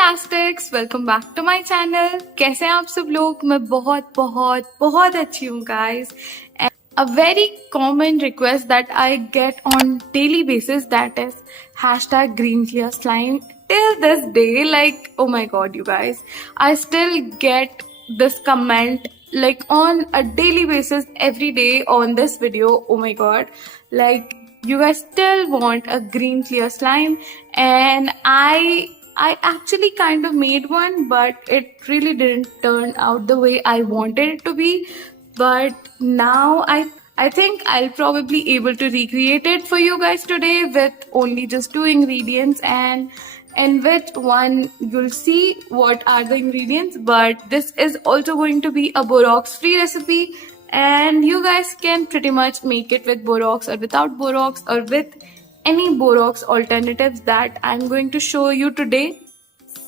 फैंटास्टिक्स, welcome back to my channel. कैसे हैं आप सब लोग? मैं बहुत बहुत बहुत अच्छी हूँ guys. A very common request that I get on daily basis, that is hashtag green clear slime. Till this day, like, oh my god you guys, I still get this comment like on a daily basis every day on this video. Oh my god, like you guys still want a green clear slime, and I actually kind of made one, but it really didn't turn out the way I wanted it to be. But now I think I'll probably able to recreate it for you guys today with only just two ingredients, and in which one you'll see what are the ingredients. But this is also going to be a borax free recipe, and you guys can pretty much make it with borax or without borax or with any borax alternatives that I'm going to show you today.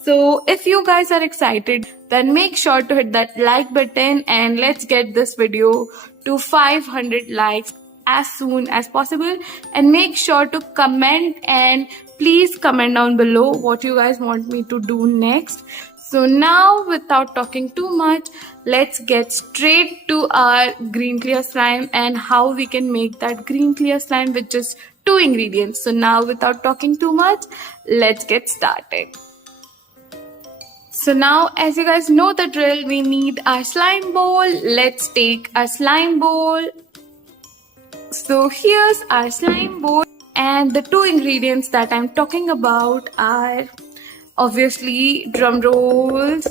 So if you guys are excited, then make sure to hit that like button and let's get this video to 500 likes as soon as possible. And make sure to comment, and please comment down below what you guys want me to do next. So now, without talking too much, let's get straight to our green clear slime and how we can make that green clear slime with just two ingredients. So now, without talking too much, let's get started. So now, as you guys know the drill, we need our slime bowl. Let's take a slime bowl. So here's our slime bowl, and the two ingredients that I'm talking about are obviously, drum rolls,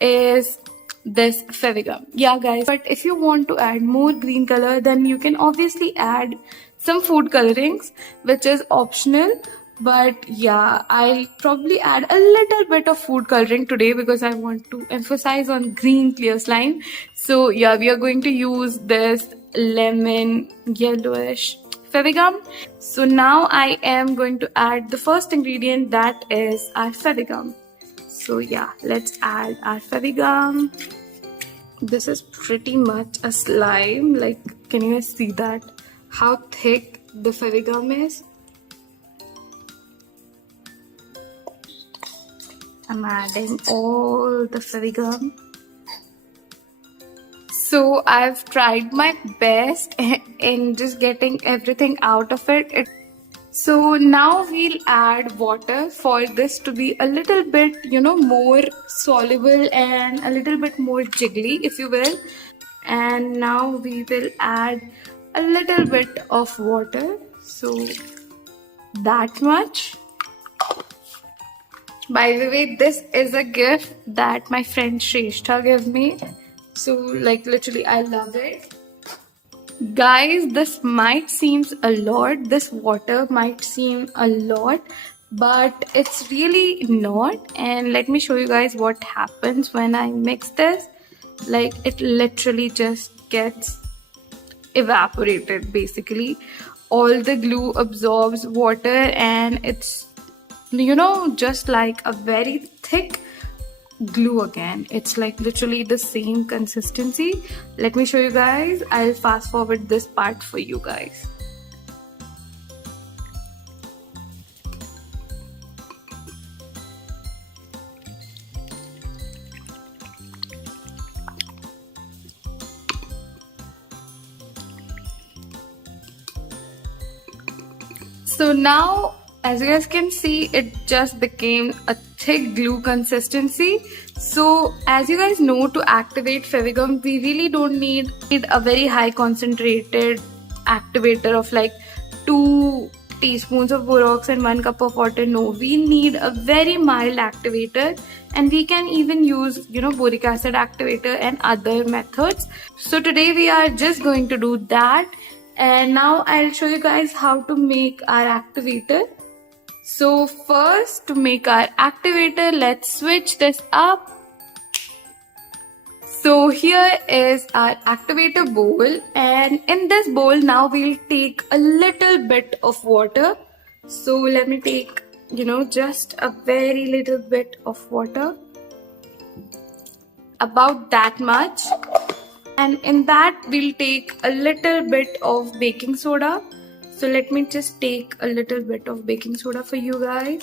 is this fevicol. Yeah guys, but if you want to add more green color, then you can obviously add some food colorings, which is optional. But yeah, I'll probably add a little bit of food coloring today because I want to emphasize on green clear slime. So yeah, we are going to use this lemon yellowish fevicol. So now I am going to add the first ingredient, that is our fevicol. So yeah, let's add our fevicol. This is pretty much a slime. Like, can you guys see that? How thick the fevicol is? I'm adding all the fevicol. So I've tried my best in just getting everything out of it. So now we'll add water for this to be a little bit, more soluble and a little bit more jiggly, if you will. And now we will add a little bit of water. So that much. By the way, this is a gift that my friend Shrestha gave me. So like literally I love it. Guys, this might seem a lot. This water might seem a lot, but it's really not. And let me show you guys what happens when I mix this. Like, it literally just gets evaporated basically. All the glue absorbs water, and it's just like a very thick glue again. It's like literally the same consistency. Let me show you guys. I'll fast forward this part for you guys. So now, as you guys can see, it just became a thick glue consistency. So as you guys know, to activate fevicol, we really don't need a very high concentrated activator of like 2 teaspoons of borax and 1 cup of water. No, we need a very mild activator, and we can even use boric acid activator and other methods. So today we are just going to do that, and now I'll show you guys how to make our activator. So first, to make our activator, let's switch this up. So here is our activator bowl, and in this bowl now we'll take a little bit of water. So let me take just a very little bit of water, about that much. And in that we'll take a little bit of baking soda. So let me just take a little bit of baking soda for you guys.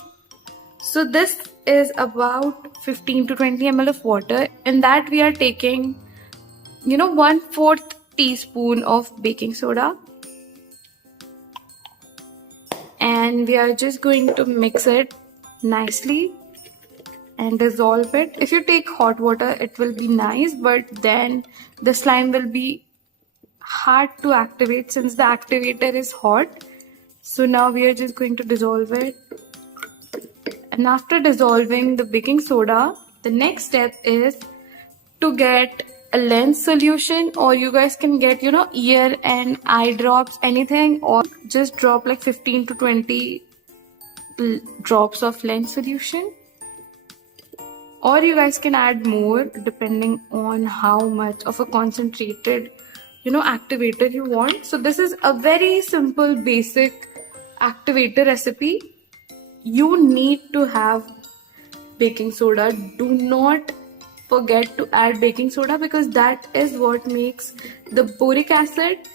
So this is about 15 to 20 ml of water. In that we are taking, 1/4 teaspoon of baking soda. And we are just going to mix it nicely and dissolve it. If you take hot water, it will be nice, but then the slime will be hard to activate since the activator is hot. So now we are just going to dissolve it. And after dissolving the baking soda, the next step is to get a lens solution, or you guys can get, ear and eye drops, anything, or just drop like 15 to 20 drops of lens solution. Or you guys can add more depending on how much of a concentrated, activator you want. So this is a very simple basic activator recipe. You need to have baking soda. Do not forget to add baking soda because that is what makes the boric acid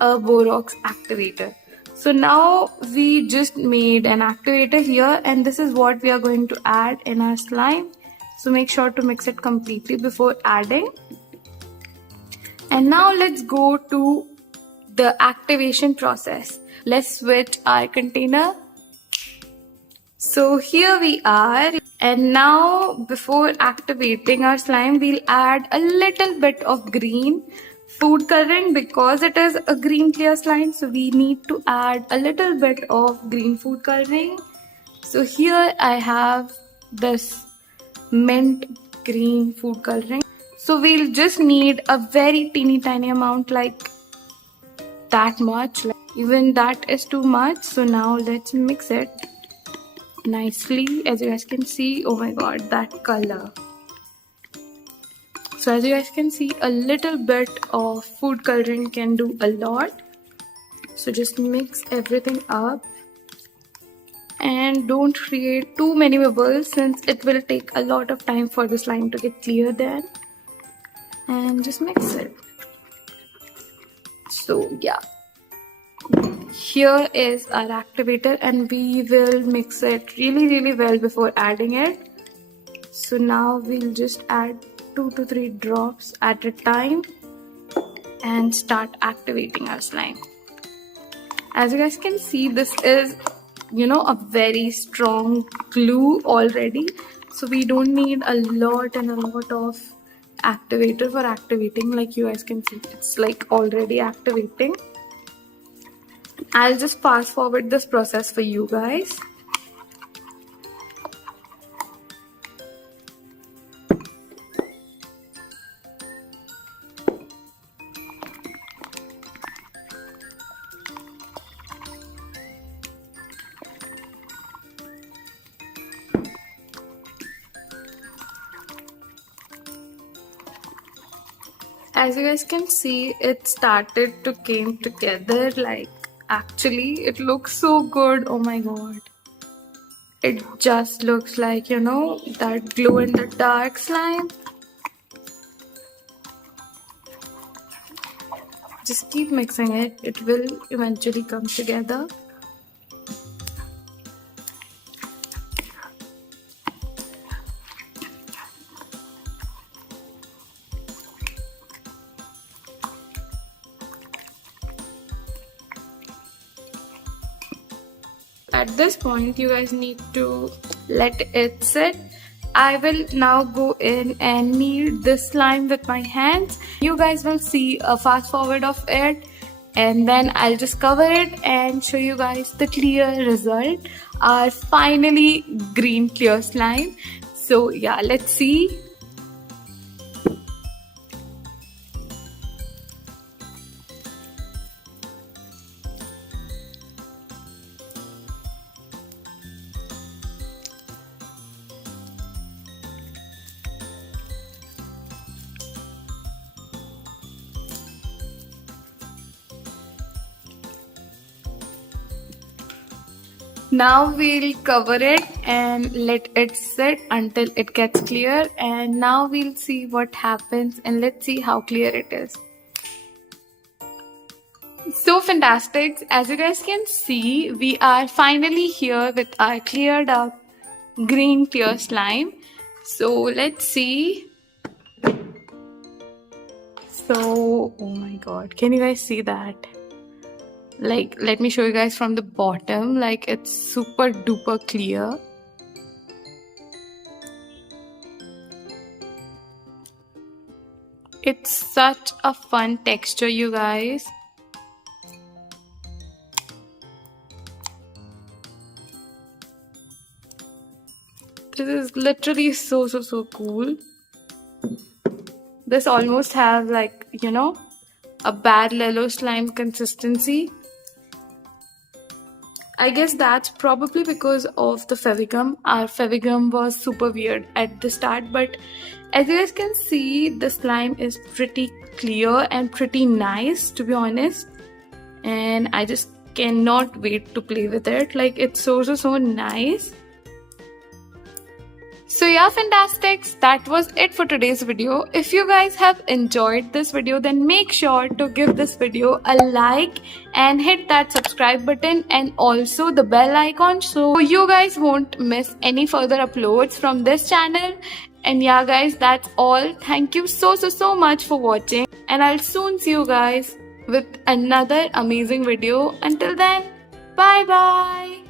a borax activator. So now we just made an activator here, and this is what we are going to add in our slime. So make sure to mix it completely before adding. And now let's go to the activation process. Let's switch our container. So here we are, and now before activating our slime, we'll add a little bit of green food coloring because it is a green clear slime. So we need to add a little bit of green food coloring. So here I have this mint green food coloring. So we'll just need a very teeny tiny amount, like that much. Even that is too much. So now let's mix it nicely. As you guys can see, oh my god, that color. So as you guys can see, a little bit of food coloring can do a lot. So just mix everything up and don't create too many bubbles since it will take a lot of time for the slime to get clear then. And just mix it. So yeah, here is our activator, and we will mix it really well before adding it. So now we'll just add 2 to 3 drops at a time and start activating our slime. As you guys can see, this is, a very strong glue already. So we don't need a lot of activator for activating. Like you guys can see, it's like already activating. I'll just fast forward this process for you guys. As you guys can see, it started to came together. Like actually it looks so good. Oh my god, it just looks like, that glow in the dark slime. Just keep mixing it, it will eventually come together. At this point, you guys need to let it sit. I will now go in and knead this slime with my hands. You guys will see a fast forward of it, and then I'll just cover it and show you guys the clear result. Our finally green clear slime. So yeah, let's see. Now we'll cover it and let it sit until it gets clear, and now we'll see what happens and let's see how clear it is. So fantastic. As you guys can see, we are finally here with our cleared up green clear slime. So let's see. So, oh my god, can you guys see that? Like, let me show you guys from the bottom. Like, it's super duper clear. It's such a fun texture, you guys. This is literally so cool. This almost has like, you know, a bad yellow slime consistency. I guess that's probably because of the fevicum. Our fevicum was super weird at the start, but as you guys can see, the slime is pretty clear and pretty nice, to be honest. And I just cannot wait to play with it. Like, it's so nice. So yeah, fantastics, that was it for today's video. If you guys have enjoyed this video, then make sure to give this video a like and hit that subscribe button and also the bell icon so you guys won't miss any further uploads from this channel. And yeah guys, that's all. Thank you so much for watching, and I'll soon see you guys with another amazing video. Until then, bye bye.